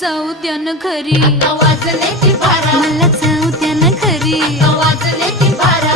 जाऊ द्या न घरी, आता वाजले ती बारा, मला जाऊ द्या न घरी. आता वाजले ती बारा.